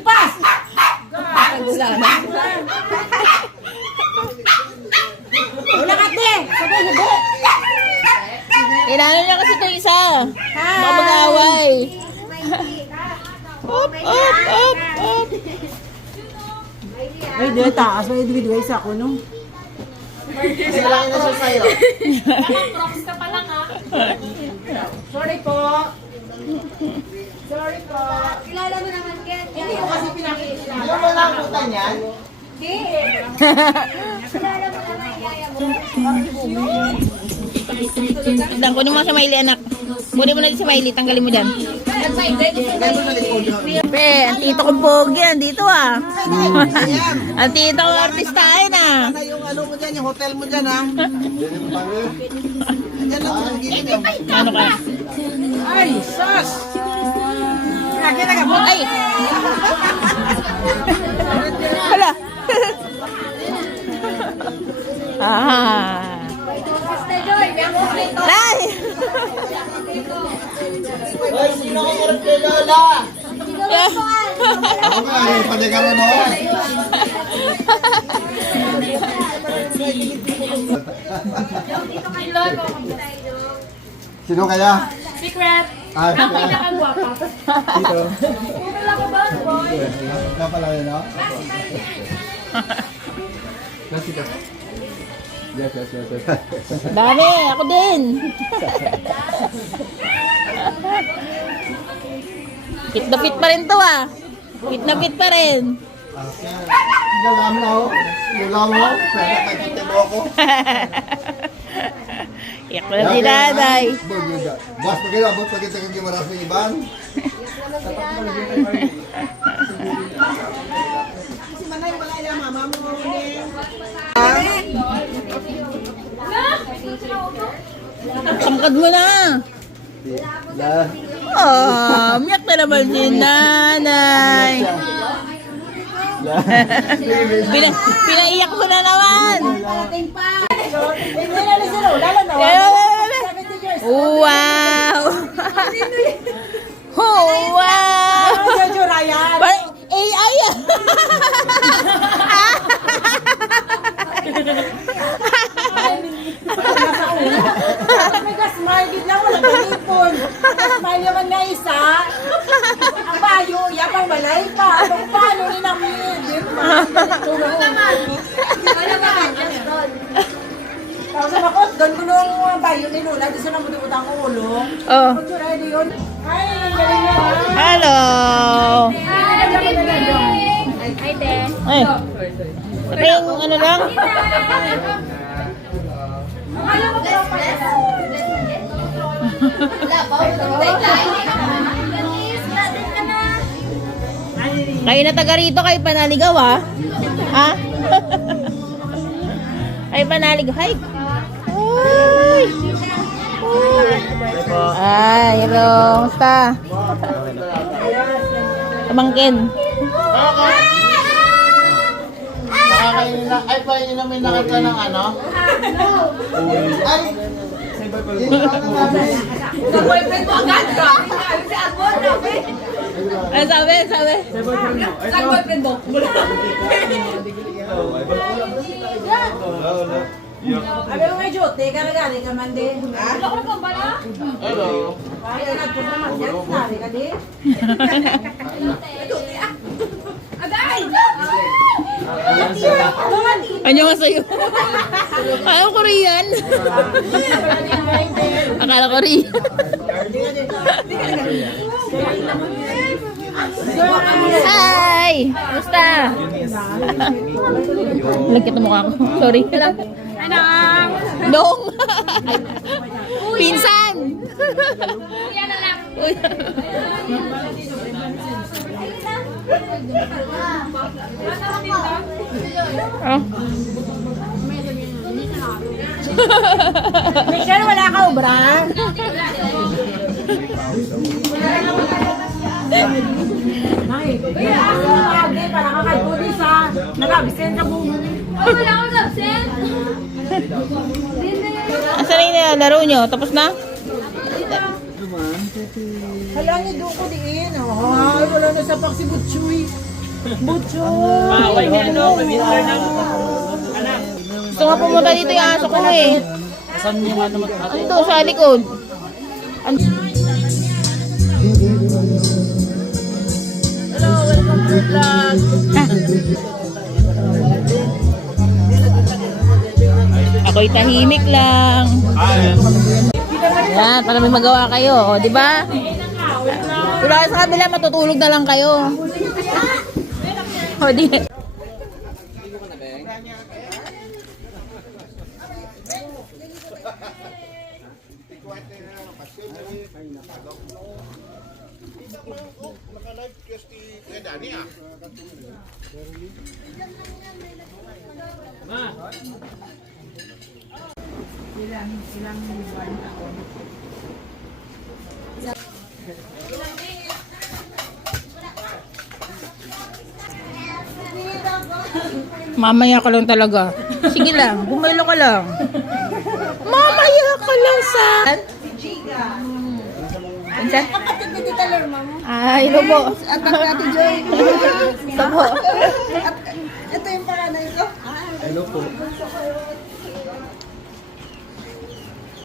Impas! Wala ka te! Sabay hindi! Kailangan niya kasi ito isa. Baka mag-away. Up, up, up, up. Ay, di taas. May ibigay sa ako, no? Silangin na siya sa'yo. Props ka pa lang ha. Sorry po. Sorry po. Kilala mo naman, Ken. Hindi ko kasi pinakikita. Hindi mo nakutan yan? Hindi. Kilala mo naman, yaya mo. Dan, kunin mo si Miley, anak. Kunin mo na si Miley, tanggalin mo dyan. Pe, ang tito kong pogi, andito ah. Ang tito kong artistahin ah. Ano yung ano mo dyan, yung hotel mo dyan, ha? Yan lang, ang gilid yun. Ano ka? Ay, sus! Lagi na gamot. Ay! Hala! Ah! Basta, Joy. Nay! Hoy, sino kayo harap kay Lola? Ako nga, yung panigaro no? Sino kaya? Secret. Ah, Ang pinakagwapa. dito. Puro lang ba, boy? Ikaw pala yun, no? Yes, yes, yes, yes. Dami! Ako din! Fit na fit pa rin to ah! Fit na fit pa rin! Galam na ako. Galam mo. Sana kakita mo ako. Iyak ko na si nanay! Bas, pagkilabot, pagkita kang gimaras ng iban. Si Manay, wala yung mama mo. Tangkad mo na! Oh, miyak na naman si nanay! Pinaiyak mo na naman! Hindi na rin sila. Lalo na. Wow! Oh, wow! Jojo Ryan. Parang AI ah! May ka-smile din lang. Walang ganipon. Smile naman na isa. Ang bayo. Yapang balay pa. Anong paano ni namin? Tulong naman. Wala ba? Just doon. Tapos ako, doon ko nung bayo ni Lola. Doon sa namututang ko ulo. Oh. Jojo Ryan yun. Ay, ang galing niya. Hello! Hi, good evening. Hi, Te. Ay, ito yung ano lang? Alam mo, tropa na. Wala pa. Natin ka na. Kayo na taga rito, kayo panaligaw ah. Ha? Kayo panaligaw. Hi! Uy! Uy! Ay, hello. Kamusta? Pamangkin. Nakakainin na, ay, painumin na kita ng ano? Ay! Sa boyfriend mo agad ka. Si Agor, sabi. Ay, sabi, sabi. Sa boyfriend mo. Abi mo medyo, teka na gani ka man din. Wala ko na pambala. Hello. Ay, anak ko naman yan. Sari ka din. Agay! Ano nga sa'yo? Ayaw Korean. Akala Korean. Hi! Kamusta? Lagkit ang mukha ko. Sorry. Anong? Dong! Pinsan! Kuya na lang. Uy. Oh. Michelle, wala ka ubra? Ay, kaya ako ate, para kakagpudi sa nag-absent ka mo. Oh, wala akong absent. Asan na yung laro nyo? Tapos na? Hala, niyo doon ko diin. Ay, wala na sa paksibutsuy. Gusto nga pumunta dito yung aso ko eh. Saan yung ano mo? Ando sa likod. Hello, welcome to vlog. Ako'y tahimik lang. Yan, para may magawa kayo, o, di ba? Wala kayo sa kabila, matutulog na lang kayo. O, di. Mamaya ka lang talaga. Sige lang, bumaylo ka lang. Mamaya ka lang sa... Pinsan? Kapatid ni Tita Lorma mo. Ay, hello po. At ang Ate Joy. Hello po. Ito yung panganay ko. Hello po.